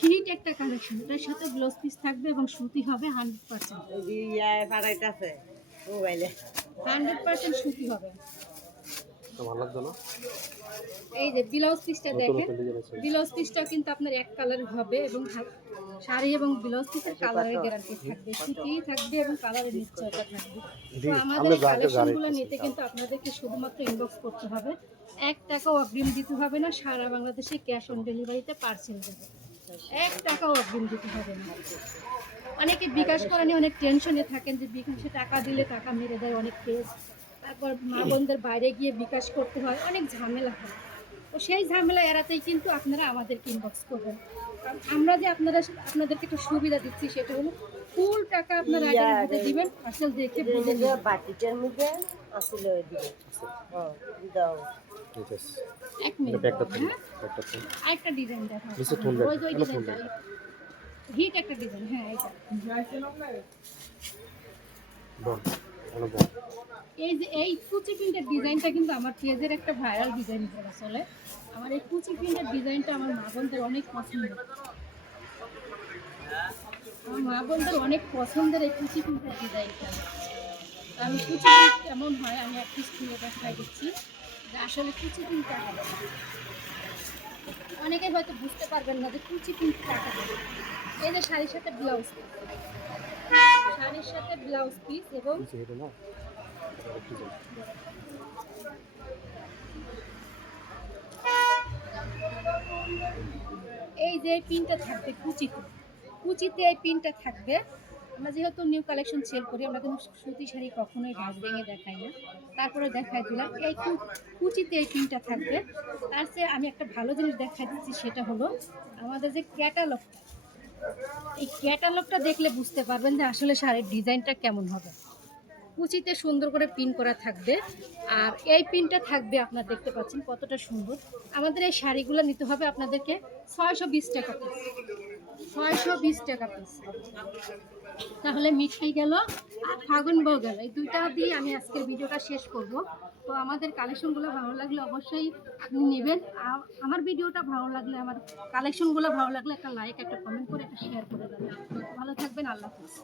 Hit একটা collection, এটার সাথে ব্লাউজ পিস থাকবে এবং সুতি হবে 100%। 100% সুতি হবে। ভালো লাগতো না? এই যে ব্লাউজ পিসটা দেখেন, ব্লাউজ পিসটা কিন্তু আপনার এক কালারের হবে এবং শাড়ি এবং ব্লাউজ পিসের কালারের গ্যারান্টি থাকবে, সুতি থাকবে এবং কালারের নিশ্চয়তা থাকবে। তো আমাদের কালেকশনগুলো নিতে কিন্তু আপনাদেরকে শুধুমাত্র ইনবক্স করতে হবে, 1 টাকাও অগ্রিম দিতে হবে না। সারা বাংলাদেশে ক্যাশ অন ডেলিভারিতে পার্সেল যাবে, 1 টাকাও অগ্রিম দিতে হবে না। অনেকে বিকাশ করা নিয়ে অনেক টেনশনে থাকেন যে বিকাশে টাকা দিলে টাকা মেরে দেয় অনেক কেস, তারপর মা বোনদের বাইরে গিয়ে বিকাশ করতে হয়, অনেক ঝামেলা হয়। তো সেই ঝামেলা এড়াতেই কিন্তু আপনারা আমাদেরকে ইনবক্স করবেন। কারণ আমরা যে আপনাদেরকে একটা সুবিধা দিচ্ছি সেটা হলো ফুল টাকা আপনারা আগে বুঝে দিবেন, পার্সেল দেখে বুঝে দিবেন। বাটিটার মধ্যে আসলে দিবে দাও। এক মিনিট হ্যাঁ, আরেকটা ডিজাইন দেখাও। ওই ডিজাইনটা হিট একটা ডিজাইন, হ্যাঁ এটা। এই যে এই কুচি প্রিন্টের ডিজাইনটা কিন্তু আমার পেজের একটা ভাইরাল ডিজাইন আসলে। আমার এই কুচি প্রিন্টের ডিজাইনটা আমার মা বোনদের অনেক পছন্দ, আমার মা বোনদের অনেক পছন্দের এই কুচি প্রিন্টের ডিজাইনটা। আমি কুচি প্রিন্ট কেমন হয় আমি এক পিস খুলে দেখাই দিচ্ছি যে আসলে কুচি প্রিন্টটা অনেকে হয়তো বুঝতে পারবেন না যে কুচি প্রিন্ট টাকা। এই যে শাড়ির সাথে ব্লাউজ পিস, শাড়ির সাথে ব্লাউজ পিস এবং এই যে পিনটা থাকবে কুচিতে, কুচিতে এই পিনটা থাকবে। আমরা যেহেতু নিউ কালেকশন সেল করি, আমরা কিন্তু সুতি শাড়ি কখনোই ভাঁজ ভেঙে দেখাই না, তারপরে দেখাই দিলাম এই কুচিতে এই পিনটা থাকবে। তার চেয়ে আমি একটা ভালো জিনিস দেখাই দিচ্ছি, সেটা হলো আমাদের যে ক্যাটালগটা, এই ক্যাটালগটা দেখলে বুঝতে পারবেন যে আসলে শাড়ির ডিজাইনটা কেমন হবে। কুচিতে সুন্দর করে পিন করা থাকবে, আর এই পিনটা থাকবে আপনারা দেখতে পাচ্ছেন কতটা সুন্দর। আমাদের এই শাড়িগুলো নিতে হবে আপনাদেরকে 620 টাকা পিস, 620 টাকা পিস। তাহলে মিঠাই গেল আর ফাগুন বউ গেল, এই দুইটা দিয়ে আমি আজকের ভিডিওটা শেষ করব। তো আমাদের কালেকশনগুলো ভালো লাগলে অবশ্যই আপনি নেবেন। আমার ভিডিওটা ভালো লাগলে, আমার কালেকশনগুলো ভালো লাগলে একটা লাইক, একটা কমেন্ট করে, একটা শেয়ার করে দেবেন। ভালো থাকবেন, আল্লাহ হাফেজ।